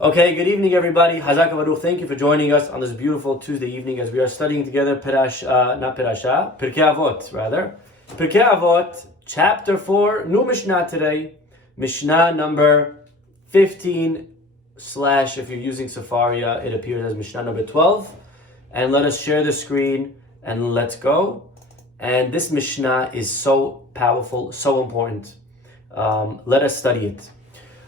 Okay, good evening, everybody. Hazak Baruch. Thank you for joining us on this beautiful Tuesday evening as we are studying together Pirkei Avot, rather. Pirkei Avot, chapter 4, new Mishnah today. Mishnah number 15 slash, if you're using Safaria, it appears as Mishnah number 12. And let us share the screen and let's go. And this Mishnah is so powerful, so important. Let us study it.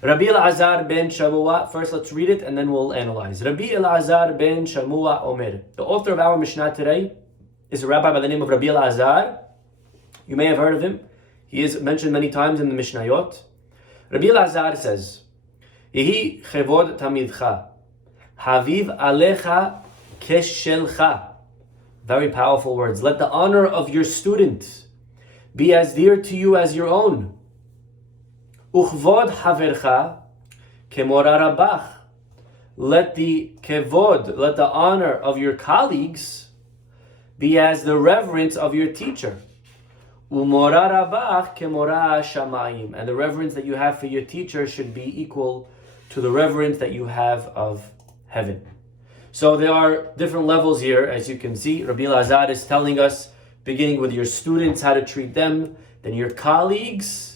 Rabbi Elazar ben Shamua, first let's read it and then we'll analyze. Rabbi Elazar ben Shamua Omer. The author of our Mishnah today is a rabbi by the name of Rabbi Elazar. You may have heard of him. He is mentioned many times in the Mishnayot. Rabbi Elazar says, Yehi chevod tamidcha, haviv alecha keshelcha. Very powerful words. Let the honor of your student be as dear to you as your own. Uchvod havercha kemora rabach. Let the kevod, let the honor of your colleagues be as the reverence of your teacher. Umora rabach kemora shamayim. And the reverence that you have for your teacher should be equal to the reverence that you have of heaven. So there are different levels here, as you can see. Rabbi Elazar is telling us, beginning with your students, how to treat them, then your colleagues,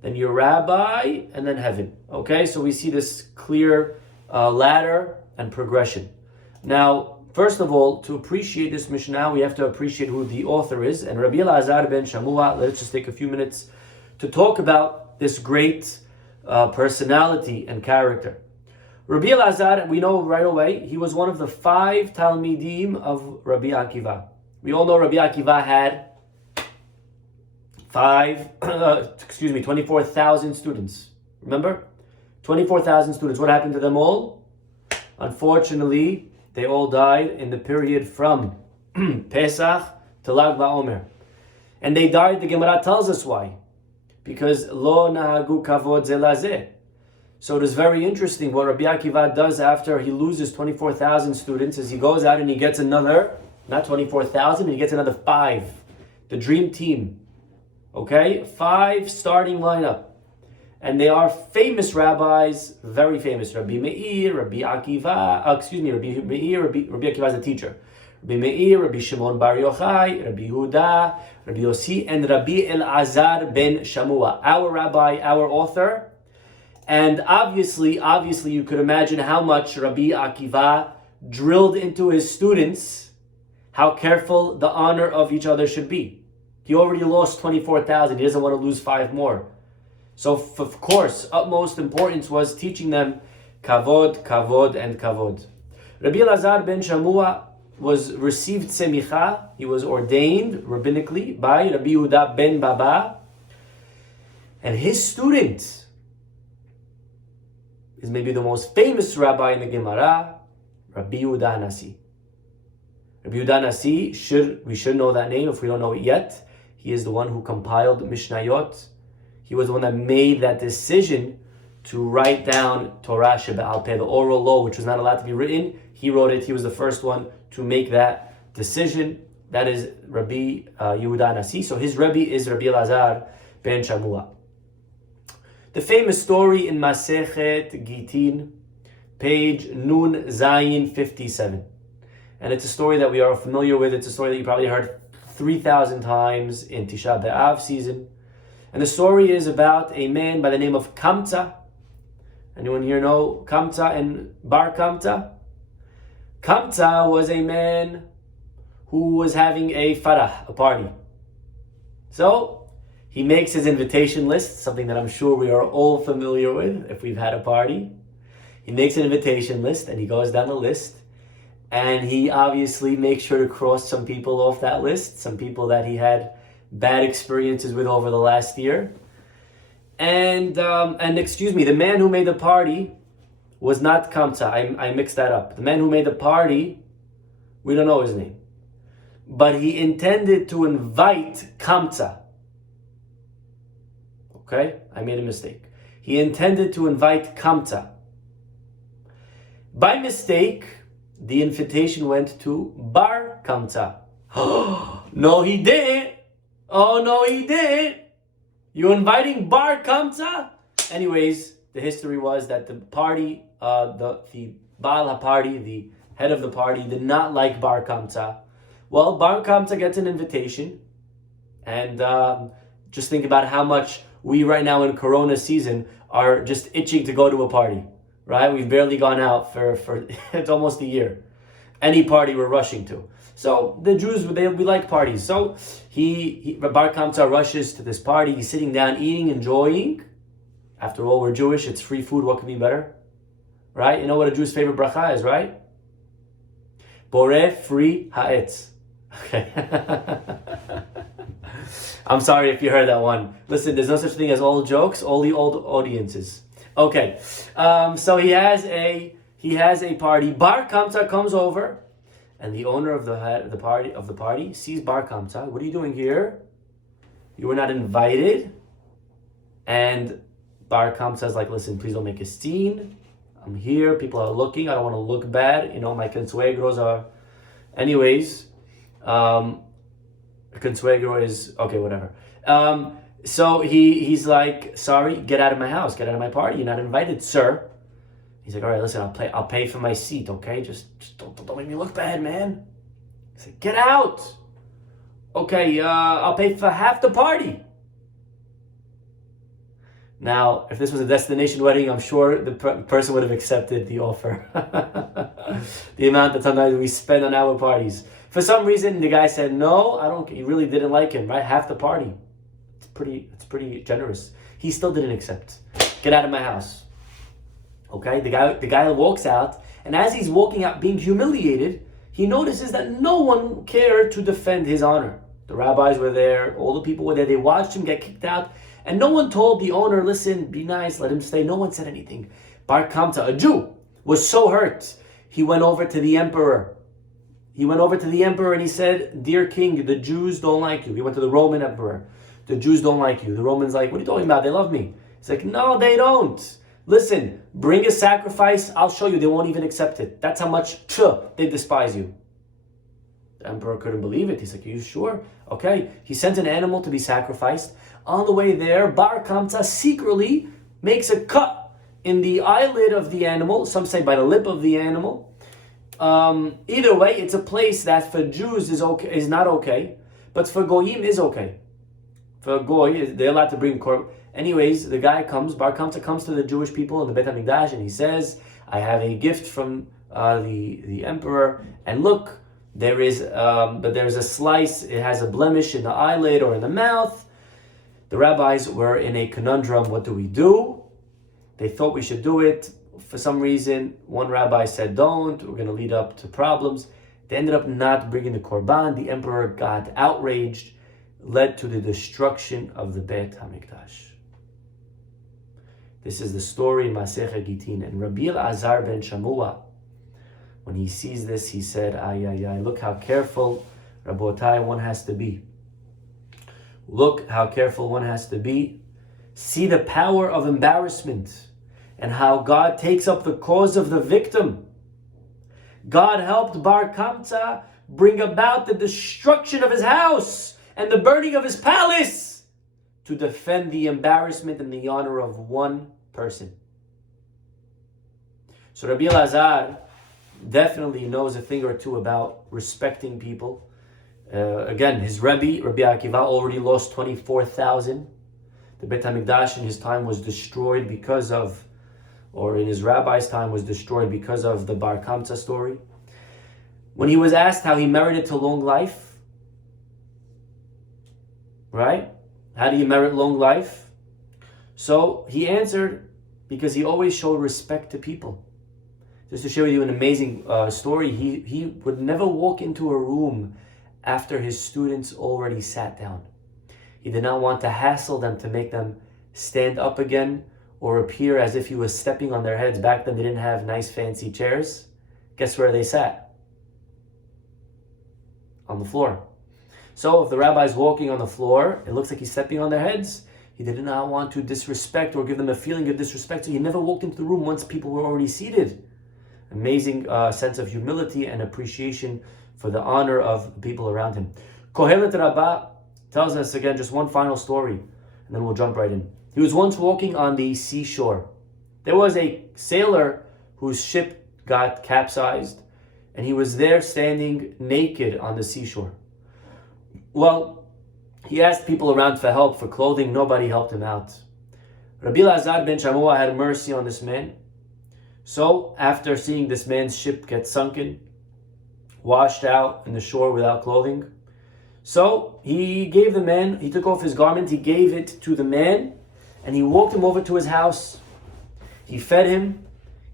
then your rabbi, and then heaven. Okay, so we see this clear ladder and progression. Now, first of all, to appreciate this Mishnah, we have to appreciate who the author is. And Rabbi Elazar ben Shamua, let's just take a few minutes to talk about this great personality and character. Rabbi Elazar, we know right away, he was one of the 5 Talmidim of Rabbi Akiva. We all know Rabbi Akiva had 24,000 students. Remember? 24,000 students. What happened to them all? Unfortunately, they all died in the period from Pesach to Lag BaOmer. And they died, the Gemara tells us why. Because Lo Nahagu Kavod Zelazeh. So it is very interesting what Rabbi Akiva does after he loses 24,000 students, is he goes out and he gets another, not 24,000, he gets another 5. The dream team. Okay, 5 starting lineup. And they are famous rabbis, very famous. Rabbi Meir, Rabbi Akiva, Rabbi Meir, Rabbi Akiva is the teacher. Rabbi Meir, Rabbi Shimon Bar Yochai, Rabbi Yehuda, Rabbi Yossi, and Rabbi Elazar ben Shamua, our rabbi, our author. And obviously, you could imagine how much Rabbi Akiva drilled into his students, how careful the honor of each other should be. He already lost 24,000. He doesn't want to lose 5 more. So, of course, utmost importance was teaching them kavod, kavod, and kavod. Rabbi Elazar ben Shamua was received semicha. He was ordained rabbinically by Rabbi Yehuda ben Baba. And his student is maybe the most famous rabbi in the Gemara, Rabbi Yehuda Nasi. Rabbi Yehuda Nasi, we should know that name if we don't know it yet. He is the one who compiled Mishnayot. He was the one that made that decision to write down Torah Shebe'al Peh, the oral law, which was not allowed to be written. He wrote it. He was the first one to make that decision. That is Rabbi Yehuda Nasi. So his Rebbe is Rabbi Elazar ben Shamua. The famous story in Masechet Gitin, page Nun Zayin 57. And it's a story that we are familiar with. It's a story that you probably heard 3,000 times in Tisha B'Av season. And the story is about a man by the name of Kamta. Anyone here know Kamta and Bar Kamta? Kamta was a man who was having a farah, a party. So he makes his invitation list, something that I'm sure we are all familiar with if we've had a party. He makes an invitation list and he goes down the list. And he obviously makes sure to cross some people off that list, some people that he had bad experiences with over the last year. And the man who made the party was not Kamta. I mixed that up. The man who made the party, we don't know his name. But he intended to invite Kamta. Okay? I made a mistake. He intended to invite Kamta. By mistake, the invitation went to Bar Kamta. No, he didn't. Oh, no, he didn't. You inviting Bar Kamta? Anyways, the history was that the party, the Baal HaParty, the head of the party, did not like Bar Kamsa. Well, Bar Kamsa gets an invitation, and just think about how much we right now in Corona season are just itching to go to a party, right? We've barely gone out for it's almost a year. Any party we're rushing to. So the Jews, we like parties. So Bar Kamsa rushes to this party. He's sitting down, eating, enjoying. After all, we're Jewish. It's free food. What can be better? Right? You know what a Jew's favorite bracha is, right? Boreh free ha'etz. Okay. I'm sorry if you heard that one. Listen, there's no such thing as old jokes, only old audiences. Okay. So he has a party. Bar Kamsa comes over, and the owner of the party sees Bar Kamsa. What are you doing here? You were not invited. And Bar Kamsa is like, listen, please don't make a scene. I'm here. People are looking. I don't want to look bad. You know, my consuegros are. Anyways, consuegro is okay. Whatever. So he's like, sorry, get out of my house. Get out of my party. You're not invited, sir. He's like, all right, listen, I'll pay for my seat, okay? Just don't make me look bad, man. He's like, get out. Okay, I'll pay for half the party. Now, if this was a destination wedding, I'm sure the person would have accepted the offer. The amount that sometimes we spend on our parties. For some reason, the guy said, no, I don't. He really didn't like him, right? Half the party. It's pretty generous. He still didn't accept. Get out of my house. Okay, the guy walks out, and as he's walking out being humiliated, he notices that no one cared to defend his honor. The rabbis were there, all the people were there, they watched him get kicked out, and no one told the owner, listen, be nice, let him stay. No one said anything. Bar Kamsa, a Jew, was so hurt, he went over to the emperor. And he said, dear king, the Jews don't like you. He went to the Roman emperor. The Jews don't like you. The Roman's like, what are you talking about? They love me. He's like, no, they don't. Listen, bring a sacrifice, I'll show you, they won't even accept it. That's how much they despise you. The emperor couldn't believe it. He's like, are you sure? Okay. He sent an animal to be sacrificed. On the way there, Bar Kamsa secretly makes a cut in the eyelid of the animal. Some say by the lip of the animal. Either way, it's a place that for Jews is not okay, but for Goyim is okay. For Goy, they're allowed to bring korban. Anyways, the guy comes, Bar Kamsa comes to the Jewish people in the Beit HaMikdash, and he says, I have a gift from the emperor, and look, there's a slice, it has a blemish in the eyelid or in the mouth. The rabbis were in a conundrum. What do? They thought we should do it. For some reason, one rabbi said don't, we're going to lead up to problems. They ended up not bringing the korban. The emperor got outraged, led to the destruction of the Beit HaMikdash. This is the story in Masechet Gitin. And Rabbi Elazar ben Shamua, when he sees this, he said, look how careful, Rabotai, one has to be. Look how careful one has to be. See the power of embarrassment and how God takes up the cause of the victim. God helped Bar Kamsa bring about the destruction of his house and the burning of his palace to defend the embarrassment and the honor of one person. So Rabbi Elazar definitely knows a thing or two about respecting people. Again, his Rabbi Akiva, already lost 24,000. The Beit HaMikdash in his time was destroyed in his rabbi's time was destroyed because of the Bar Kamsa story. When he was asked how he merited to long life, right? How do you merit long life? So he answered, because he always showed respect to people. Just to share with you an amazing story, he would never walk into a room after his students already sat down. He did not want to hassle them to make them stand up again or appear as if he was stepping on their heads. Back then they didn't have nice fancy chairs. Guess where they sat? On the floor. So if the rabbi's walking on the floor, it looks like he's stepping on their heads. He did not want to disrespect or give them a feeling of disrespect, so he never walked into the room once people were already seated. Amazing sense of humility and appreciation for the honor of the people around him. Kohelet Rabbah tells us again just one final story, and then we'll jump right in. He was once walking on the seashore, There was a sailor whose ship got capsized, and he was there standing naked on the seashore. Well, he asked people around for help, for clothing. Nobody helped him out. Rabbi Elazar ben Shamua had mercy on this man. So, after seeing this man's ship get sunken, washed out in the shore without clothing, so he took off his garment, he gave it to the man, and he walked him over to his house. He fed him,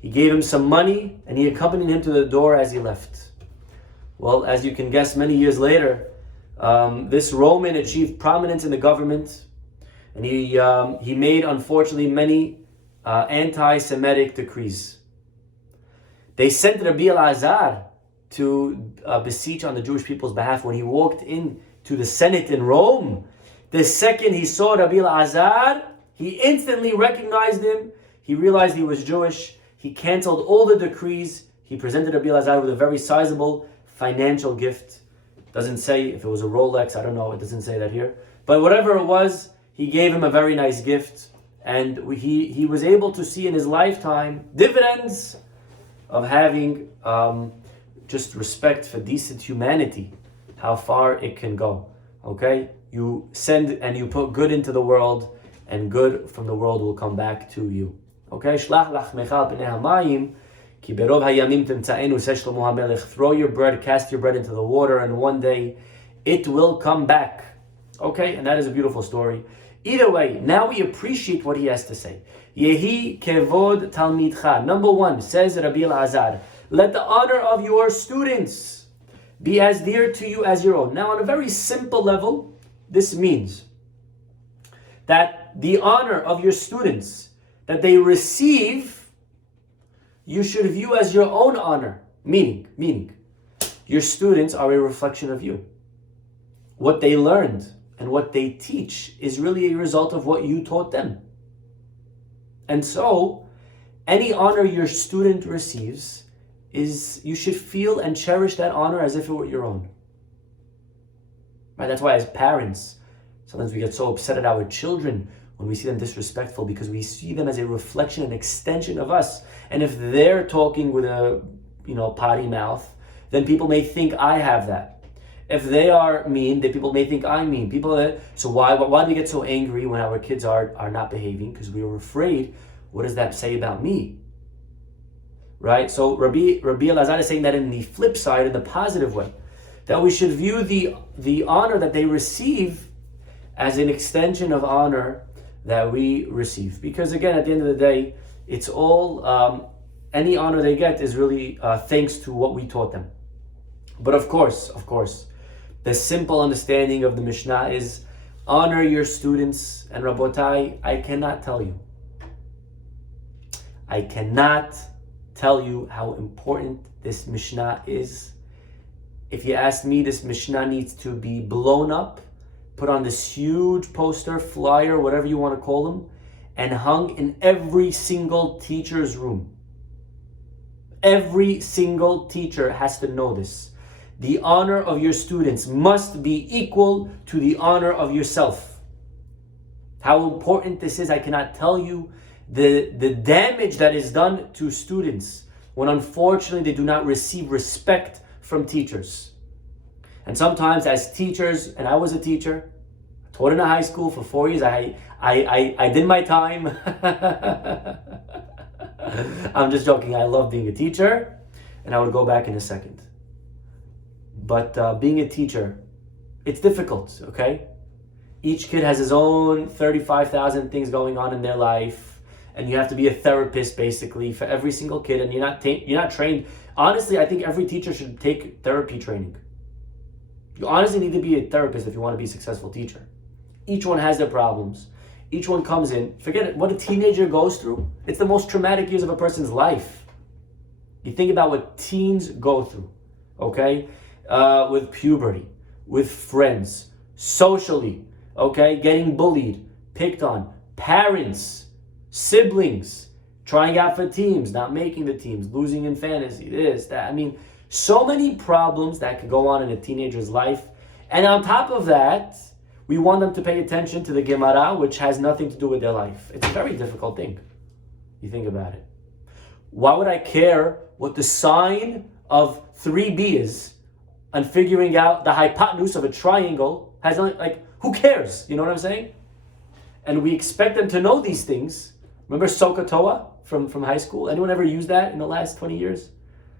he gave him some money, and he accompanied him to the door as he left. Well, as you can guess, many years later, this Roman achieved prominence in the government, and he made, unfortunately, many anti-Semitic decrees. They sent Rabbi Elazar to beseech on the Jewish people's behalf. When he walked in to the Senate in Rome, the second he saw Rabbi Elazar, he instantly recognized him. He realized he was Jewish. He canceled all the decrees. He presented Rabbi Elazar with a very sizable financial gift. Doesn't say if it was a Rolex, I don't know, it doesn't say that here. But whatever it was, he gave him a very nice gift. And he was able to see in his lifetime dividends of having just respect for decent humanity, how far it can go. Okay? You send and you put good into the world, and good from the world will come back to you. Okay? Shlach lachmecha al pnei hamayim, ki berov hayamim timtzaenu, says Shlomo HaMelech. Throw your bread, cast your bread into the water, and one day it will come back. Okay? And that is a beautiful story. Either way, now we appreciate what he has to say. Yehi kevod talmidcha. Number one, says Rabbi Elazar, let the honor of your students be as dear to you as your own. Now, on a very simple level, this means that the honor of your students that they receive, you should view as your own honor. Meaning, your students are a reflection of you. What they learned and what they teach is really a result of what you taught them. And so, any honor your student receives you should feel and cherish that honor as if it were your own. Right? That's why as parents, sometimes we get so upset at our children when we see them disrespectful, because we see them as a reflection, an extension of us. And if they're talking with a potty mouth, then people may think I have that. If they are mean, then people may think I'm mean. So why do we get so angry when our kids are not behaving? Because we are afraid, what does that say about me? Right? So Rabbi Elazar is saying that in the flip side, in the positive way, that we should view the honor that they receive as an extension of honor that we receive. Because again, at the end of the day, it's all, any honor they get is really thanks to what we taught them. But of course, the simple understanding of the Mishnah is honor your students. And Rabotai, I cannot tell you how important this Mishnah is. If you ask me, this Mishnah needs to be blown up, put on this huge poster, flyer, whatever you want to call them, and hung in every single teacher's room. Every single teacher has to know this. The honor of your students must be equal to the honor of yourself. How important this is, I cannot tell you. The damage that is done to students when unfortunately they do not receive respect from teachers. And sometimes as teachers, and I was a teacher, I taught in a high school for 4 years, I did my time. I'm just joking, I love being a teacher, and I would go back in a second. But being a teacher, it's difficult, okay? Each kid has his own 35,000 things going on in their life. And you have to be a therapist basically for every single kid, and you're not trained. Honestly, I think every teacher should take therapy training. You honestly need to be a therapist if you want to be a successful teacher. Each one has their problems. Each one comes in. Forget it, what a teenager goes through. It's the most traumatic years of a person's life. You think about what teens go through, okay? With puberty, with friends, socially, okay? Getting bullied, picked on, parents, siblings, trying out for teams, not making the teams, losing in fantasy, this, that. I mean, so many problems that could go on in a teenager's life. And on top of that, we want them to pay attention to the Gemara, which has nothing to do with their life. It's a very difficult thing. You think about it. Why would I care what the sine of 3b is and figuring out the hypotenuse of a triangle has like, who cares? You know what I'm saying? And we expect them to know these things. Remember SOHCAHTOA from high school? Anyone ever used that in the last 20 years?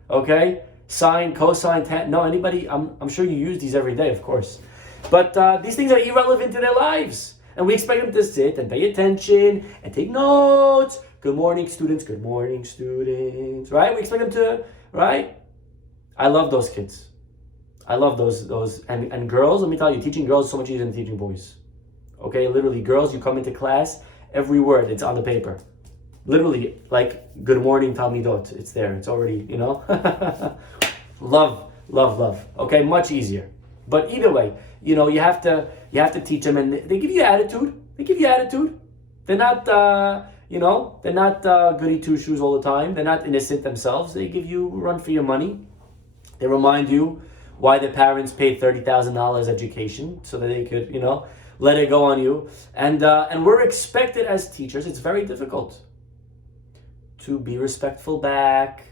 Okay? Sine, cosine, tan. No, anybody? I'm sure you use these every day, of course. But these things are irrelevant to their lives. And we expect them to sit and pay attention and take notes. Good morning, students. Good morning, students. Right? We expect them to, right? I love those kids. I love those and girls, let me tell you, teaching girls is so much easier than teaching boys. Okay, literally, girls, you come into class, every word, it's on the paper. Literally, like, good morning, Talmidot. It's there, it's already, you know. Love. Okay, much easier. But either way, you know, you have to teach them, and they give you attitude. They're not, they're not goody two-shoes all the time. They're not innocent themselves. They give you a run for your money. They remind you why their parents paid $30,000 education so that they could, let it go on you. And we're expected as teachers, it's very difficult to be respectful back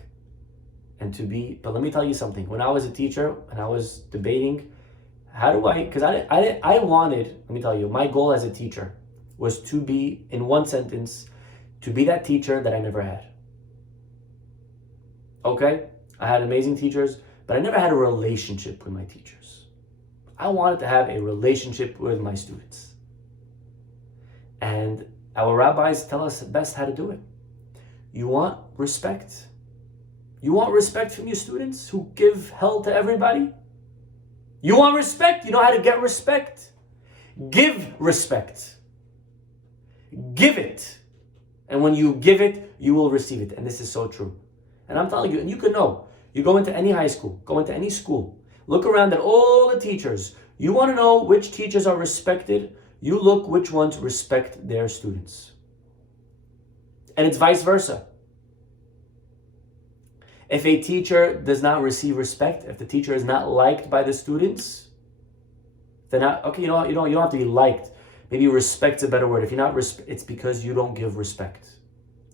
but let me tell you something. When I was a teacher and I was debating, because I wanted, let me tell you, my goal as a teacher was to be, in one sentence, to be that teacher that I never had. Okay? I had amazing teachers, but I never had a relationship with my teachers. I wanted to have a relationship with my students. And our rabbis tell us best how to do it. You want respect? You want respect from your students who give hell to everybody? You want respect? You know how to get respect? Give respect. Give it. And when you give it, you will receive it. And this is so true. And I'm telling you, and you can know, you go into any high school, go into any school, look around at all the teachers. You want to know which teachers are respected, you look which ones respect their students. And it's vice versa. If a teacher does not receive respect, if the teacher is not liked by the students, they're not, okay, you don't have to be liked. Maybe respect's a better word. If you're not, it's because you don't give respect.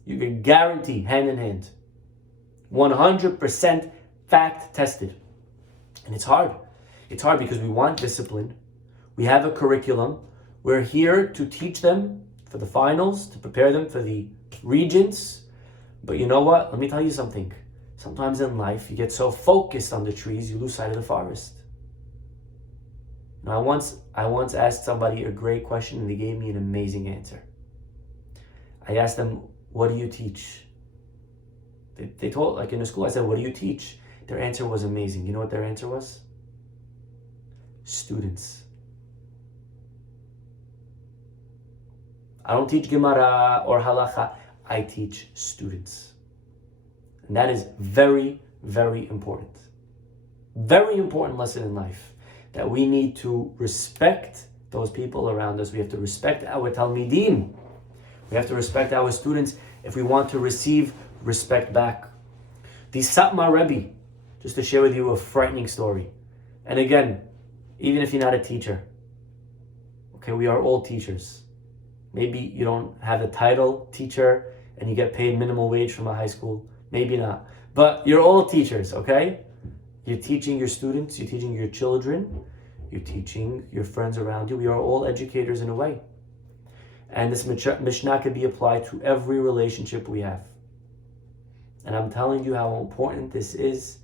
You can guarantee, hand in hand, 100% fact tested. And it's hard. It's hard because we want discipline. We have a curriculum. We're here to teach them for the finals, to prepare them for the regents. But you know what? Let me tell you something. Sometimes in life, you get so focused on the trees, you lose sight of the forest. Now, I once asked somebody a great question, and they gave me an amazing answer. I asked them, what do you teach? They told, like in the school, I said, what do you teach? Their answer was amazing. You know what their answer was? Students. I don't teach Gemara or Halacha. I teach students. And that is very, very important. Very important lesson in life. That we need to respect those people around us. We have to respect our Talmidim. We have to respect our students if we want to receive respect back. The Satmar Rebbe, just to share with you a frightening story. And again, even if you're not a teacher, okay, we are all teachers. Maybe you don't have the title teacher and you get paid minimal wage from a high school. Maybe not. But you're all teachers, okay? You're teaching your students, you're teaching your children, you're teaching your friends around you. We are all educators in a way. And this Mishnah can be applied to every relationship we have. And I'm telling you how important this is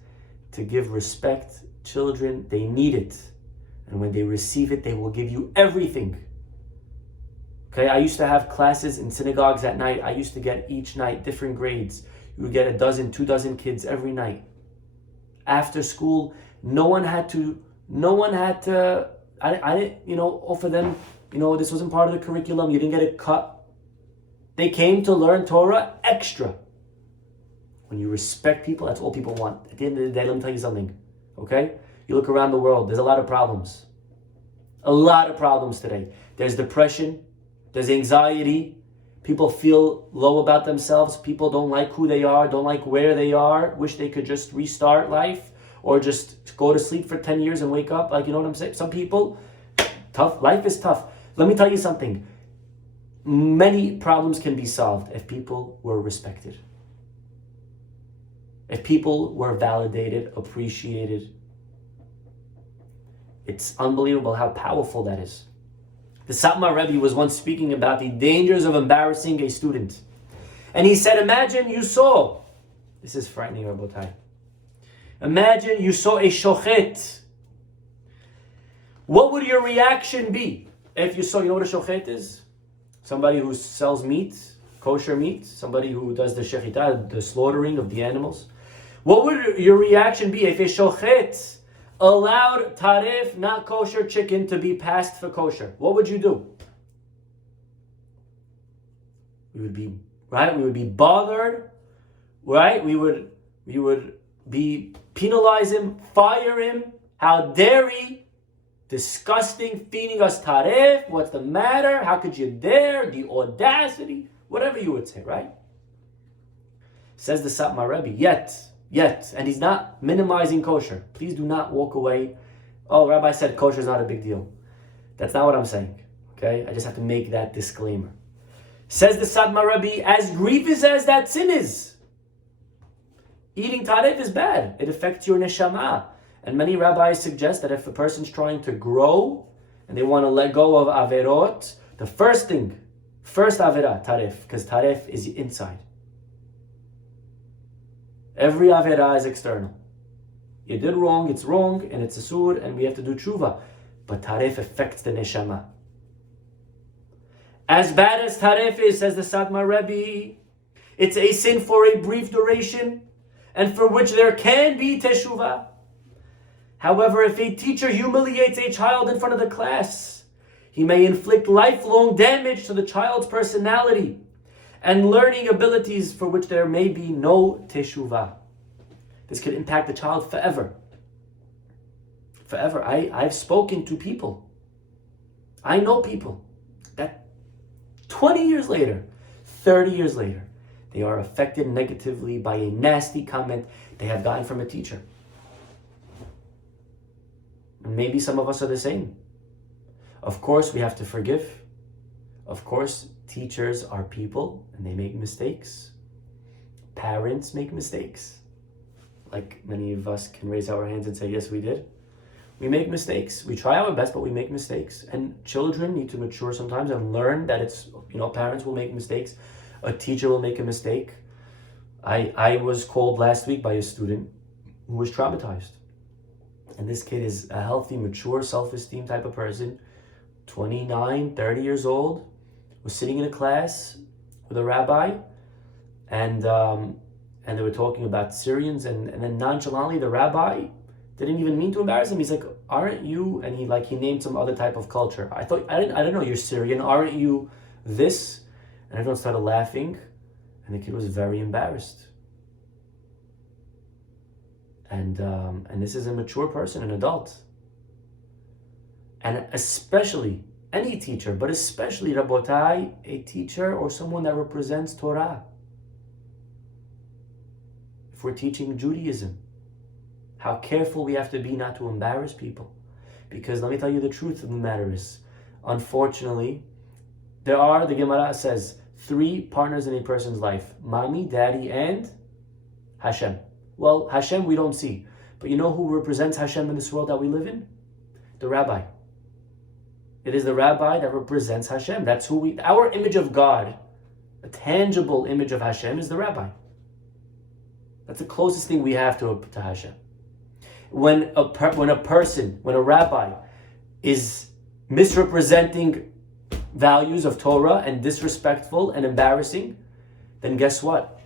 to give respect. Children, they need it. And when they receive it, they will give you everything. Okay, I used to have classes in synagogues at night. I used to get each night different grades. You would get 2 dozen kids every night. After school, no one had to, I didn't, offer them, this wasn't part of the curriculum. You didn't get a cut. They came to learn Torah extra. When you respect people, that's all people want. At the end of the day, let me tell you something, okay? You look around the world, there's a lot of problems. A lot of problems today. There's depression, there's anxiety, people feel low about themselves, people don't like who they are, don't like where they are, wish they could just restart life, or just go to sleep for 10 years and wake up, like, you know what I'm saying? Some people, tough, life is tough. Let me tell you something. many problems can be solved if people were respected. If people were validated, appreciated. It's unbelievable how powerful that is. The Satmar Rebbe was once speaking about the dangers of embarrassing a student. And he said, imagine you saw, this is frightening, Rabotai. Imagine you saw a shochet. What would your reaction be if you saw, you know what a shochet is? Somebody who sells meat, kosher meat, somebody who does the shechita, the slaughtering of the animals. What would your reaction be if a shochet allowed tarif, not kosher chicken, to be passed for kosher? What would you do? We would be, right? We would be bothered, right? We would be penalize him, fire him. How dare he? Disgusting, feeding us tarif. What's the matter? How could you dare? The audacity, whatever you would say, right? Says the Satmar Rebbe, yet, and he's not minimizing kosher. Please do not walk away. Oh, Rabbi said kosher is not a big deal. That's not what I'm saying. Okay, I just have to make that disclaimer. Says the Satmar Rebbe, as grievous as that sin is, eating tarif is bad. It affects your neshama. And many rabbis suggest that if a person's trying to grow and they want to let go of averot, the first averah, tarif, because tarif is inside. Every averah is external. You did wrong, it's wrong, and it's a sur, and we have to do tshuva. But tarif affects the neshama. As bad as tarif is, says the Satmar Rebbe, it's a sin for a brief duration, and for which there can be teshuvah. However, if a teacher humiliates a child in front of the class, he may inflict lifelong damage to the child's personality and learning abilities for which there may be no teshuvah. This could impact the child forever. Forever. I've spoken to people. I know people that 20 years later, 30 years later, they are affected negatively by a nasty comment they have gotten from a teacher. And maybe some of us are the same. Of course, we have to forgive. Of course, teachers are people and they make mistakes. Parents make mistakes. Like many of us can raise our hands and say, yes, we did. We make mistakes. We try our best, but we make mistakes. And children need to mature sometimes and learn that it's, parents will make mistakes. A teacher will make a mistake. I was called last week by a student who was traumatized. And this kid is a healthy, mature, self-esteem type of person, 29, 30 years old, was sitting in a class with a rabbi, and they were talking about Syrians, and then nonchalantly the rabbi didn't even mean to embarrass him. He's like, aren't you, and he named some other type of culture. I didn't know you're Syrian, aren't you this? And everyone started laughing, and the kid was very embarrassed. And this is a mature person, an adult. And especially any teacher, but especially Rabotai, a teacher or someone that represents Torah. If we're teaching Judaism, how careful we have to be not to embarrass people. Because let me tell you the truth of the matter is, unfortunately, the Gemara says, 3 partners in a person's life: mommy, daddy, and Hashem. Well, Hashem we don't see. But you know who represents Hashem in this world that we live in? The rabbi. It is the rabbi that represents Hashem. That's who our image of God, a tangible image of Hashem, is the rabbi. That's the closest thing we have to Hashem. When a rabbi is misrepresenting values of Torah and disrespectful and embarrassing, then guess what?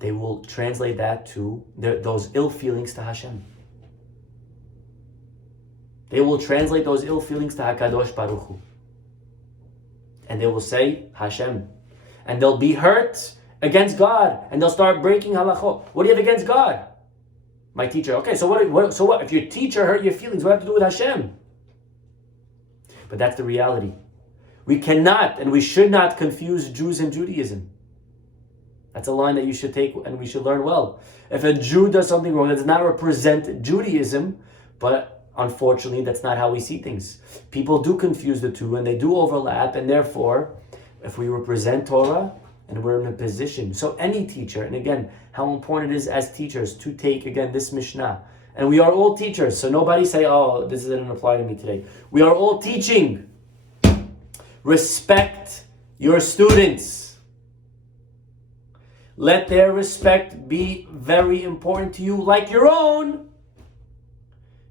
They will translate that to those ill feelings to Hashem. They will translate those ill feelings to HaKadosh Baruch Hu. And they will say, Hashem. And they'll be hurt against God. And they'll start breaking halachot. What do you have against God? My teacher. Okay, so what? If your teacher hurt your feelings, what do you have to do with Hashem? But that's the reality. We cannot and we should not confuse Jews and Judaism. That's a line that you should take and we should learn well. If a Jew does something wrong, that does not represent Judaism, but unfortunately, that's not how we see things. People do confuse the two and they do overlap, and therefore, if we represent Torah and we're in a position, so any teacher, and again, how important it is as teachers to take, again, this Mishnah. And we are all teachers, so nobody say, oh, this doesn't apply to me today. We are all teaching. Respect your students. Let their respect be very important to you, like your own.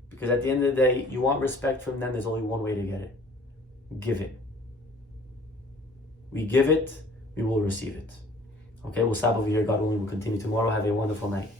Because at the end of the day, you want respect from them, there's only one way to get it. Give it. We give it, we will receive it. Okay, we'll stop over here. God willing, we'll continue tomorrow. Have a wonderful night.